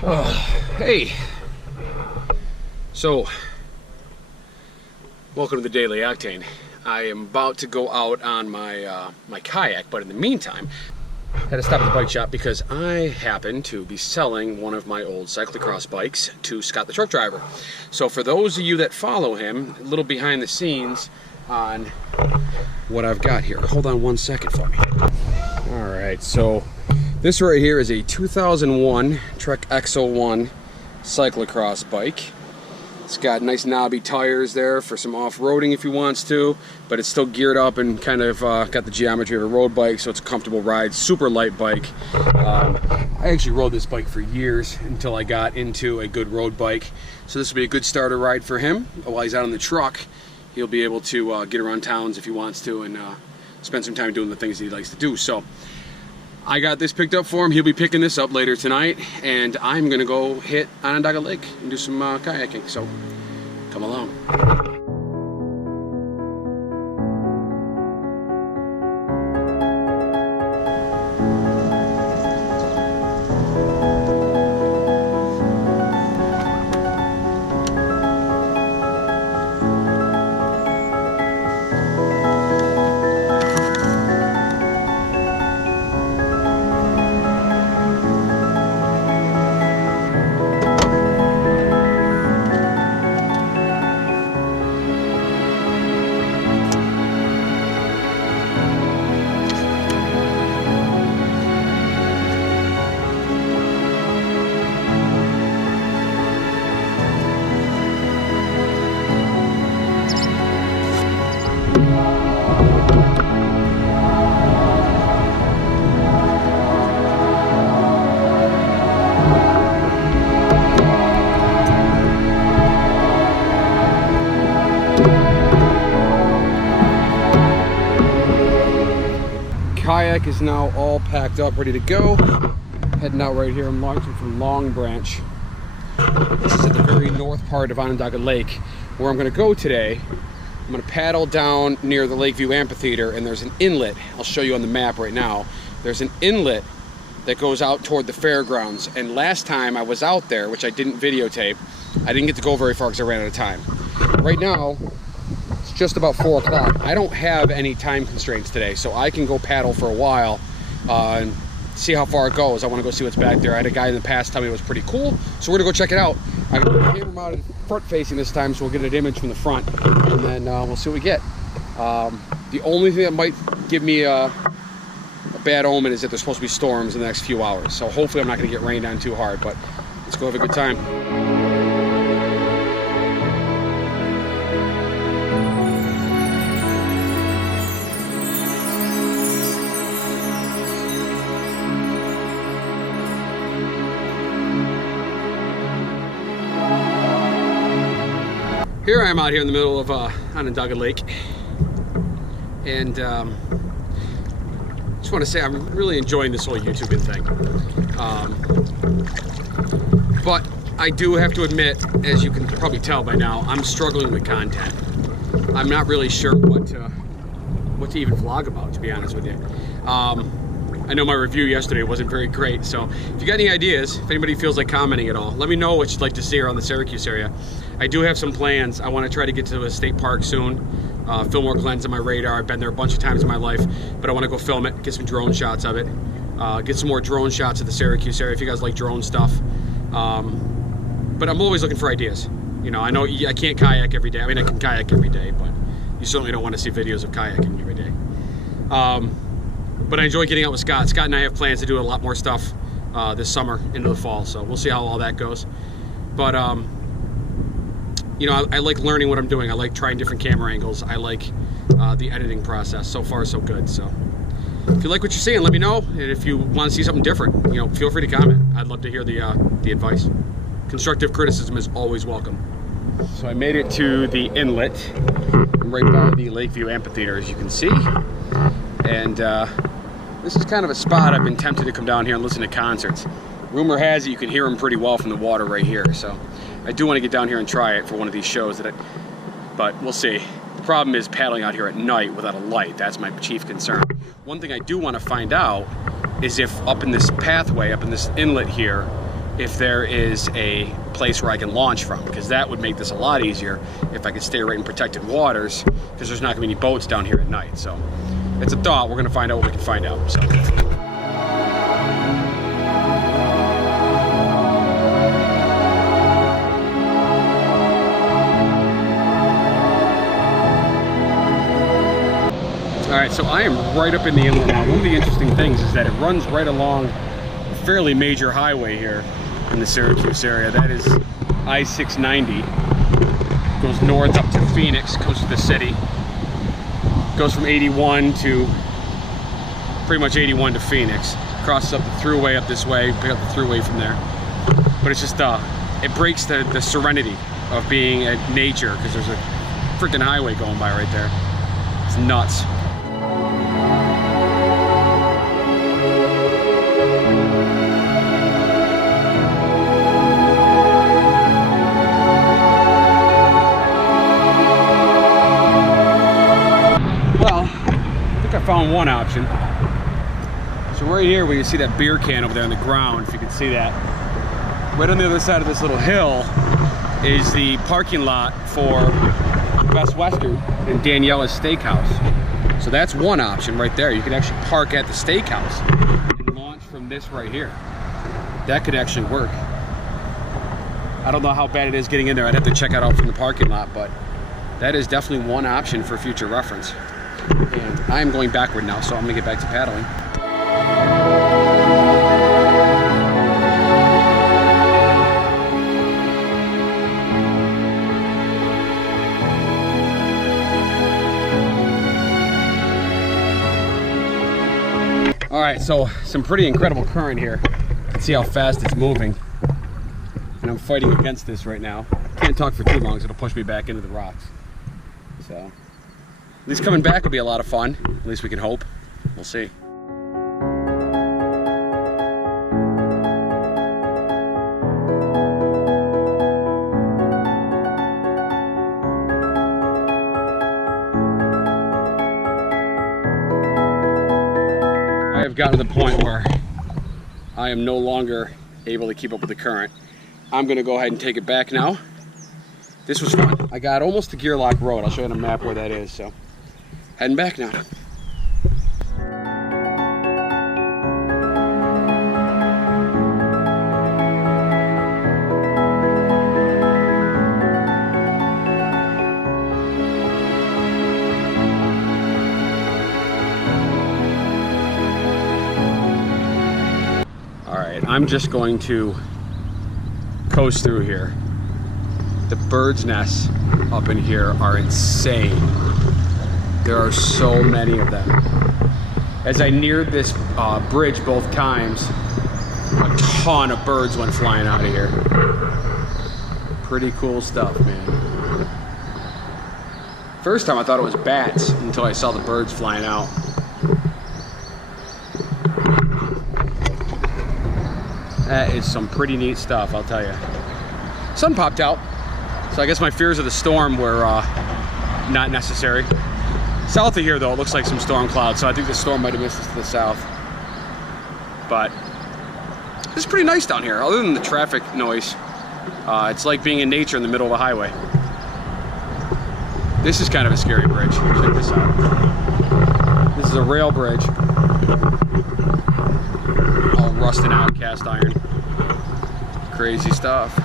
Hey, so welcome to the Daily Octane. I am about to go out on my my kayak, but in the meantime, I had to stop at the bike shop because I happen to be selling one of my old cyclocross bikes to Scott the truck driver. So for those of you that follow him, a little behind the scenes on what I've got here. Hold on one second for me. All right, so this right here is a 2001 Trek XO1 cyclocross bike. It's got nice knobby tires there for some off-roading if he wants to, but it's still geared up and kind of got the geometry of a road bike, so it's a comfortable ride, super light bike. I actually rode this bike for years until I got into a good road bike, so this will be a good starter ride for him. While he's out on the truck, he'll be able to get around towns if he wants to and spend some time doing the things that he likes to do. So I got this picked up for him. He'll be picking this up later tonight, and I'm gonna go hit Onondaga Lake and do some kayaking, so come along. Kayak is now all packed up, ready to go. Heading out right here. I'm launching from Long Branch. This is at the very north part of Onondaga Lake, where I'm going to go today. I'm going to paddle down near the Lakeview Amphitheater, and there's an inlet. I'll show you on the map right now. There's an inlet that goes out toward the fairgrounds, and last time I was out there, which I didn't videotape, I didn't get to go very far because I ran out of time. Right now, just about 4 o'clock. I don't have any time constraints today, so I can go paddle for a while and see how far it goes. I want to go see what's back there. I had a guy in the past tell me it was pretty cool, so we're gonna go check it out. I'm gonna put the camera mounted front facing this time, so we'll get an image from the front, and then we'll see what we get. The only thing that might give me a bad omen is that there's supposed to be storms in the next few hours, so hopefully I'm not gonna get rained on too hard, but let's go have a good time. Here I am out here in the middle of Onondaga Lake, and just want to say I'm really enjoying this whole YouTubing thing. But I do have to admit, as you can probably tell by now, I'm struggling with content. I'm not really sure what to even vlog about, to be honest with you. I know my review yesterday wasn't very great, so if you got any ideas, if anybody feels like commenting at all, let me know what you'd like to see around the Syracuse area. I do have some plans. I want to try to get to a state park soon. Fillmore Glen's on my radar. I've been there a bunch of times in my life, but I want to go film it, get some drone shots of it, get some more drone shots of the Syracuse area if you guys like drone stuff. But I'm always looking for ideas. You know, I know I can't kayak every day. I mean, I can kayak every day, but you certainly don't want to see videos of kayaking every day. But I enjoy getting out with Scott. Scott and I have plans to do a lot more stuff this summer into the fall, so we'll see how all that goes. But you know, I like learning what I'm doing. I like trying different camera angles. I like the editing process. So far, so good. So if you like what you're seeing, let me know. And if you want to see something different, you know, feel free to comment. I'd love to hear the advice. Constructive criticism is always welcome. So I made it to the inlet. I'm right by the Lakeview Amphitheater, as you can see. And this is kind of a spot I've been tempted to come down here and listen to concerts. Rumor has it you can hear them pretty well from the water right here. So I do want to get down here and try it for one of these shows but we'll see. The problem is paddling out here at night without a light. That's my chief concern. One thing I do want to find out is if up in this pathway, up in this inlet here, if there is a place where I can launch from, because that would make this a lot easier if I could stay right in protected waters, because there's not gonna be any boats down here at night. So it's a thought. We're gonna find out what we can find out. So. All right, so I am right up in the inlet now. One of the interesting things is that it runs right along a fairly major highway here in the Syracuse area. That is I-690. Goes north up to Phoenix, comes to the city. Goes from 81 to, pretty much 81 to Phoenix. Crosses up the thruway up this way, pick up the thruway from there. But it's just, it breaks the serenity of being at nature, because there's a freaking highway going by right there. It's nuts. Found one option. So right here where you see that beer can over there on the ground, if you can see that, right on the other side of this little hill is the parking lot for Best Western and Daniela's Steakhouse. So that's one option right there. You can actually park at the steakhouse and launch from this right here. That could actually work. I don't know how bad it is getting in there. I'd have to check it out from the parking lot, but that is definitely one option for future reference. And I am going backward now, so I'm gonna get back to paddling. All right, so some pretty incredible current here. You can see how fast it's moving. And I'm fighting against this right now. Can't talk for too long, so it'll push me back into the rocks. So. At least coming back will be a lot of fun. At least we can hope. We'll see. I have gotten to the point where I am no longer able to keep up with the current. I'm going to go ahead and take it back now. This was fun. I got almost to Gear Lock Road. I'll show you on a map where that is. So. Heading back now. All right, I'm just going to coast through here. The bird's nests up in here are insane. There are so many of them. As I neared this bridge both times, a ton of birds went flying out of here. Pretty cool stuff, man. First time I thought it was bats until I saw the birds flying out. That is some pretty neat stuff, I'll tell you. Sun popped out, so I guess my fears of the storm were not necessary. South of here, though, it looks like some storm clouds, so I think the storm might have missed us to the south. But it's pretty nice down here, other than the traffic noise. It's like being in nature in the middle of a highway. This is kind of a scary bridge. Check this out. This is a rail bridge. All rusting out, cast iron. Crazy stuff.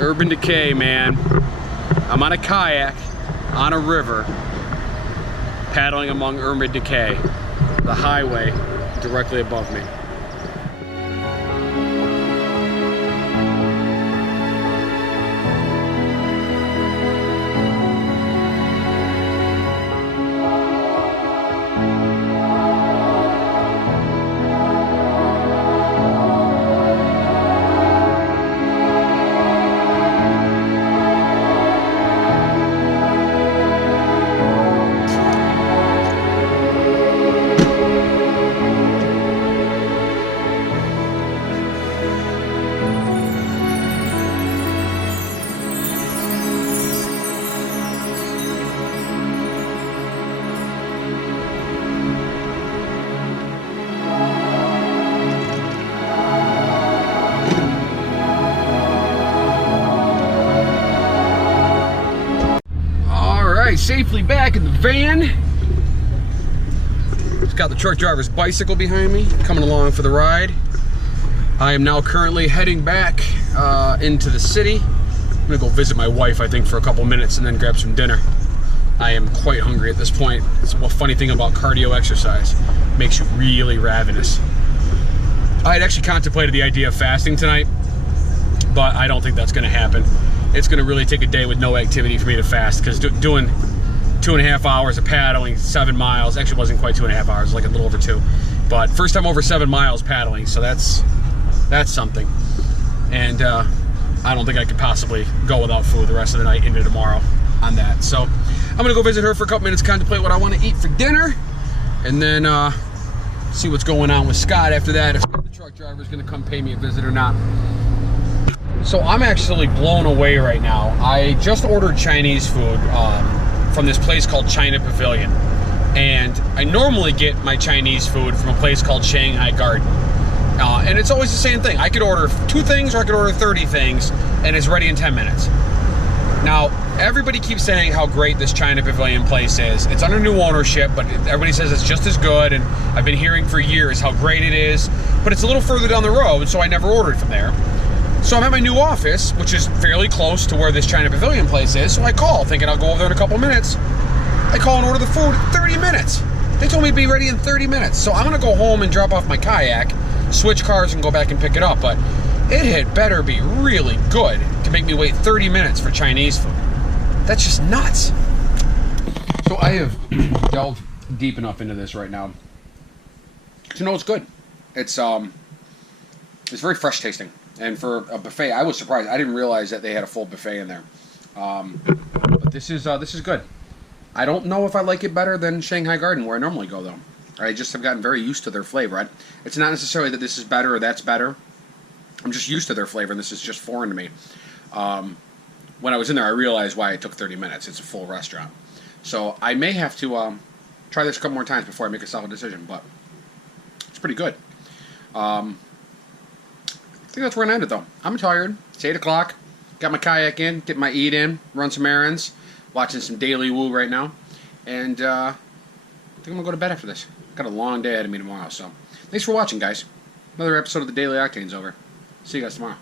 Urban decay, man. I'm on a kayak, on a river, paddling among urban decay. The highway directly above me. guys safely back in the van. Just got the truck driver's bicycle behind me, coming along for the ride. I am now currently heading back into the city. I'm gonna go visit my wife, I think, for a couple minutes and then grab some dinner. I am quite hungry at this point. It's a funny thing about cardio exercise. It makes you really ravenous. I had actually contemplated the idea of fasting tonight, but I don't think that's gonna happen. It's gonna really take a day with no activity for me to fast, because doing 2.5 hours of paddling, 7 miles, actually wasn't quite 2.5 hours, like a little over 2. But first time over 7 miles paddling, so that's something. And I don't think I could possibly go without food the rest of the night into tomorrow on that. So I'm gonna go visit her for a couple minutes, contemplate what I want to eat for dinner, and then see what's going on with Scott after that, if the truck driver is gonna come pay me a visit or not. So I'm actually blown away right now. I just ordered Chinese food from this place called China Pavilion, and I normally get my Chinese food from a place called Shanghai Garden. And it's always the same thing. I could order 2 things or I could order 30 things, and it's ready in 10 minutes. Now, everybody keeps saying how great this China Pavilion place is. It's under new ownership, but everybody says it's just as good, and I've been hearing for years how great it is, but it's a little further down the road, so I never ordered from there. So I'm at my new office, which is fairly close to where this China Pavilion place is, so I call, thinking I'll go over there in a couple minutes. I call and order the food, 30 minutes. They told me to be ready in 30 minutes, so I'm gonna go home and drop off my kayak, switch cars and go back and pick it up, but it had better be really good to make me wait 30 minutes for Chinese food. That's just nuts. So I have delved deep enough into this right now to know it's good. It's very fresh tasting, and for a buffet, I was surprised. I didn't realize that they had a full buffet in there. But this is good. I don't know if I like it better than Shanghai Garden, where I normally go, though. I just have gotten very used to their flavor. It's not necessarily that this is better or that's better. I'm just used to their flavor, and this is just foreign to me. When I was in there, I realized why it took 30 minutes. It's a full restaurant. So I may have to try this a couple more times before I make a solid decision, but it's pretty good. I think that's where I'm ended, though. I'm tired. It's 8 o'clock. Got my kayak in, get my eat in, run some errands, watching some Daily Woo right now, and I think I'm going to go to bed after this. Got a long day ahead of me tomorrow, so thanks for watching, guys. Another episode of the Daily Octane's over. See you guys tomorrow.